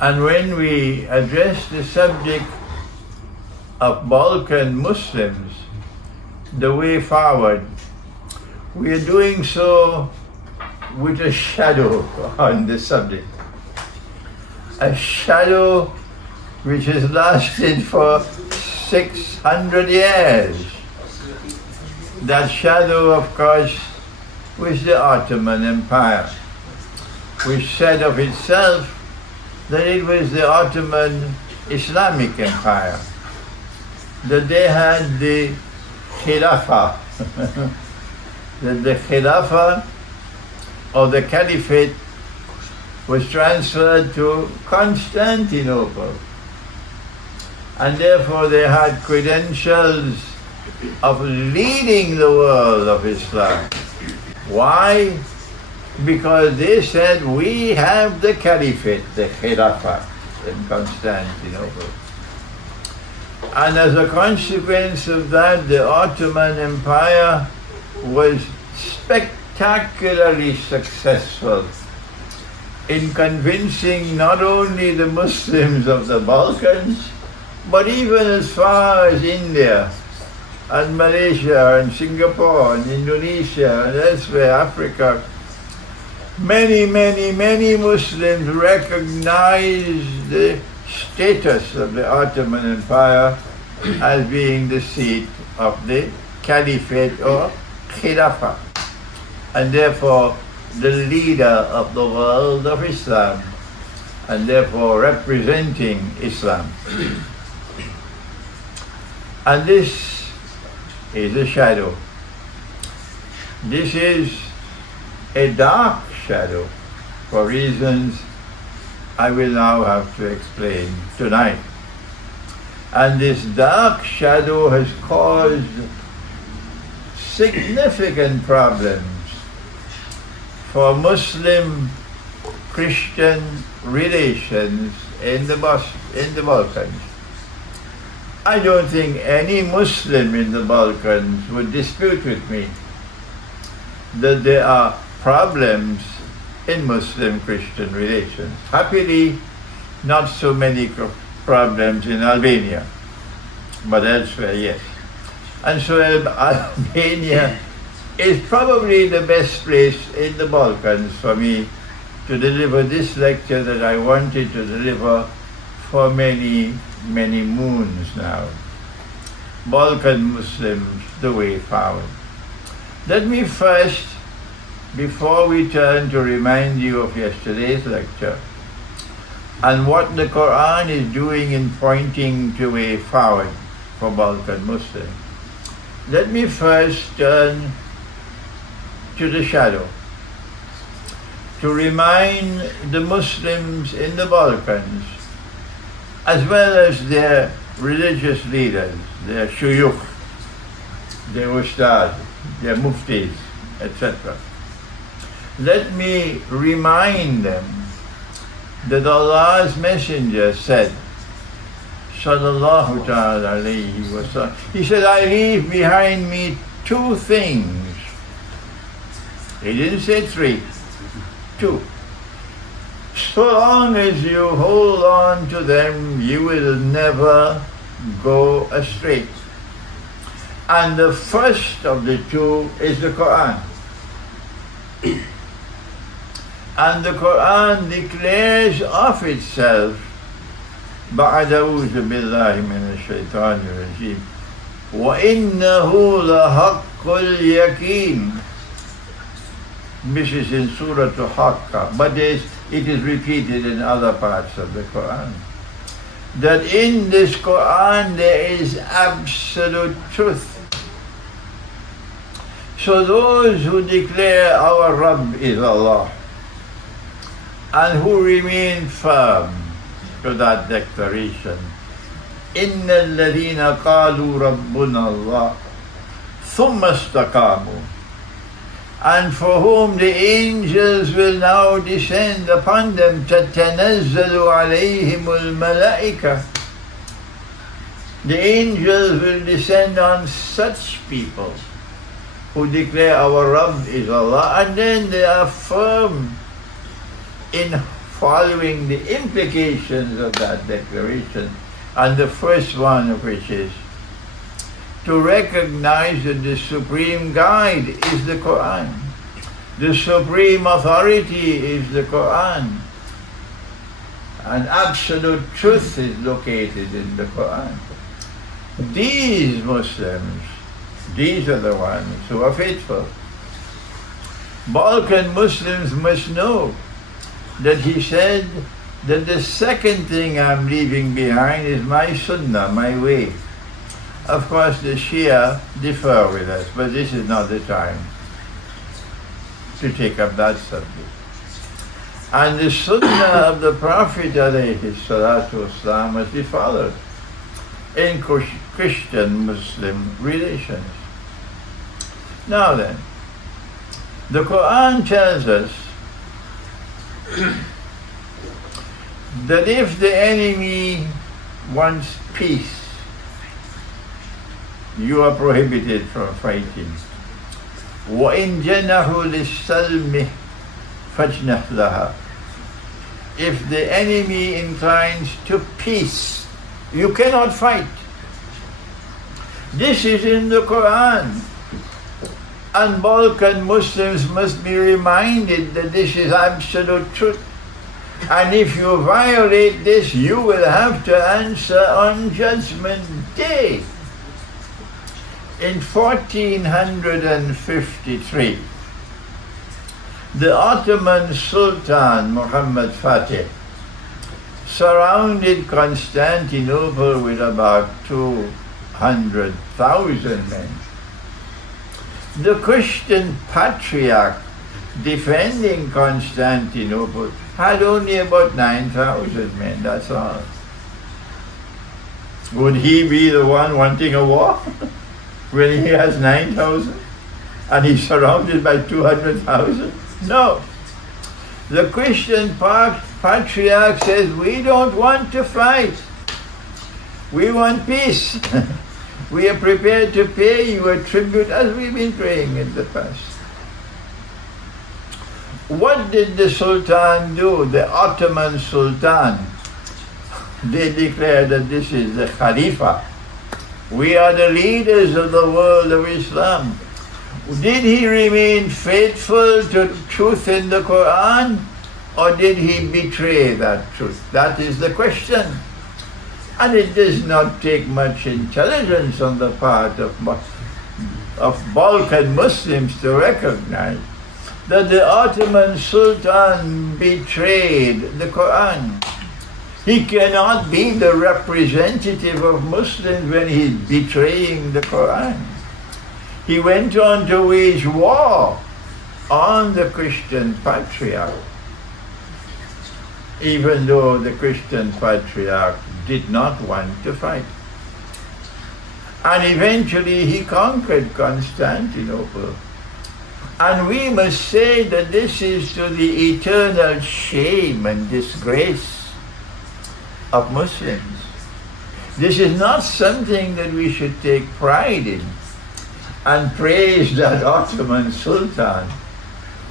And when we address the subject of Balkan Muslims, the way forward, we are doing so with a shadow on the subject. A shadow which has lasted for 600 years. That shadow, of course, was the Ottoman Empire, which said of itself that it was the Ottoman Islamic Empire, that they had the Khilafah, that the Khilafah or the Caliphate was transferred to Constantinople, and therefore they had credentials of leading the world of Islam. Why? Because they said, we have the Caliphate, the Khilafah in Constantinople. And as a consequence of that, the Ottoman Empire was spectacularly successful in convincing not only the Muslims of the Balkans, but even as far as India and Malaysia and Singapore and Indonesia and elsewhere, Africa. Many Muslims recognize the status of the Ottoman Empire as being the seat of the Caliphate or Khilafah, and therefore the leader of the world of Islam, and therefore representing Islam. And this is a shadow. This is a dark shadow for reasons I will now have to explain tonight. And this dark shadow has caused significant problems for Muslim-Christian relations in the Balkans. I don't think any Muslim in the Balkans would dispute with me that there are problems in Muslim-Christian relations. Happily, not so many problems in Albania, but elsewhere, yes. And so Albania is probably the best place in the Balkans for me to deliver this lecture that I wanted to deliver for many moons now. Balkan Muslims, the way forward. Let me first, before we turn to remind you of yesterday's lecture and what the Quran is doing in pointing to a way forward for Balkan Muslims, let me first turn to the shadow, to remind the Muslims in the Balkans, as well as their religious leaders, their shuyukh, their ustad, their muftis, etc. Let me remind them that Allah's Messenger said, sallallahu ta'ala alayhi wa sallam, he said, I leave behind me two things. He didn't say three, two. So long as you hold on to them, you will never go astray. And the first of the two is the Quran. And the Quran declares of itself, بعد أعوذ بالله من الشيطان الرجيم وإنه لحق اليقين. This is in Surah Al-Haqqa, but it is repeated in other parts of the Quran. That in this Quran there is absolute truth. So those who declare our Rabb is Allah and who remain firm to that declaration, إِنَّ الَّذِينَ قَالُوا رَبُّنَا اللَّهُ ثُمَّ اسْتَقَامُوا, and for whom the angels will now descend upon them, تَتَنَزَّلُ عَلَيْهِمُ الْمَلَائِكَةُ. The angels will descend on such people who declare our Rabb is Allah, and then they are firm in following the implications of that declaration, and the first one of which is to recognize that the supreme guide is the Quran. The supreme authority is the Quran. And absolute truth is located in the Quran. These Muslims, these are the ones who are faithful. Balkan Muslims must know that he said that the second thing I'm leaving behind is my sunnah, my way. Of course, the Shia differ with us, but this is not the time to take up that subject. And the sunnah of the Prophet ﷺ must be followed in Christian-Muslim relations. Now then, the Quran tells us that if the enemy wants peace, you are prohibited from fighting. وَإِن جَنَحُوا لِلسَّلْمِ فَاجْنَحْ لَهَا. If the enemy inclines to peace, you cannot fight. This is in the Quran. And Balkan Muslims must be reminded that this is absolute truth. And if you violate this, you will have to answer on Judgment Day. In 1453, the Ottoman Sultan Muhammad Fatih surrounded Constantinople with about 200,000 men. The Christian Patriarch defending Constantinople had only about 9,000 men, that's all. Would he be the one wanting a war when he has 9,000 and he's surrounded by 200,000? No. The Christian Patriarch says, we don't want to fight. We want peace. We are prepared to pay you a tribute as we've been paying in the past. What did the Sultan do, the Ottoman Sultan? They declared that this is the Khalifa. We are the leaders of the world of Islam. Did he remain faithful to truth in the Quran, or did he betray that truth? That is the question. And it does not take much intelligence on the part of Balkan Muslims to recognize that the Ottoman Sultan betrayed the Quran. He cannot be the representative of Muslims when he's betraying the Quran. He went on to wage war on the Christian Patriarch, even though the Christian Patriarch did not want to fight. And eventually he conquered Constantinople. And we must say that this is to the eternal shame and disgrace of Muslims. This is not something that we should take pride in and praise that Ottoman Sultan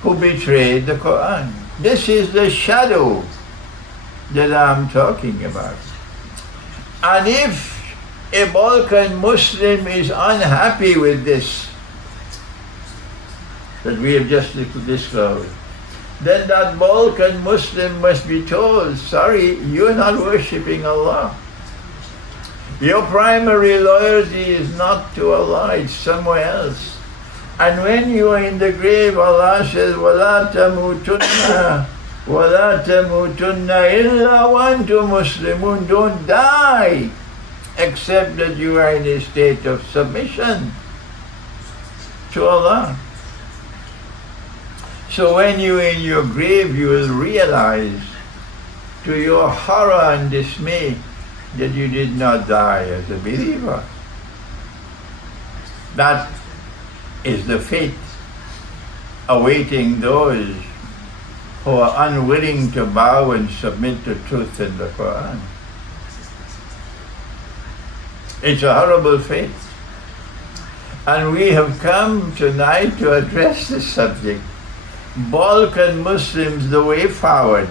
who betrayed the Quran. This is the shadow that I'm talking about. And if a Balkan Muslim is unhappy with this that we have just disclosed, then that Balkan Muslim must be told, sorry, you're not worshipping Allah. Your primary loyalty is not to Allah, it's somewhere else. And when you are in the grave, Allah says, وَلَا تَمُوتُنَّ وَلَا تَمُوتُنَّ إِلَّا وَأَنْتُمْ مُسْلِمُونَ. Don't die except that you are in a state of submission to Allah. So when you are in your grave, you will realize, to your horror and dismay, that you did not die as a believer. That is the fate awaiting those who are unwilling to bow and submit to truth in the Quran. It's a horrible fate. And we have come tonight to address this subject. Balkan Muslims, the way forward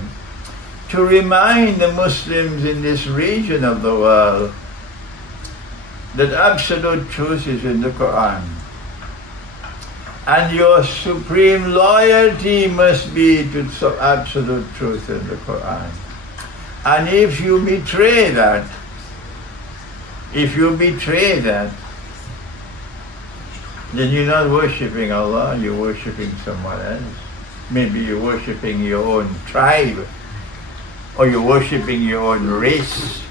to remind the Muslims in this region of the world that absolute truth is in the Quran. And your supreme loyalty must be to absolute truth in the Quran. And if you betray that, then you're not worshipping Allah, you're worshipping someone else. Maybe you're worshipping your own tribe, or you're worshipping your own race,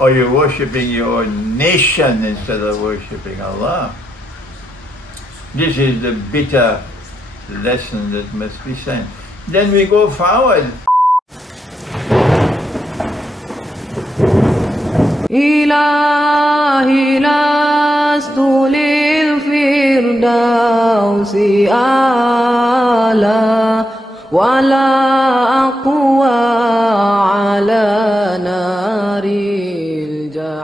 or you're worshipping your own nation instead of worshipping Allah. This is the bitter lesson that must be sent. Then we go forward. إلهي لست للفردوس أعلى ولا أقوى على نار الجحيم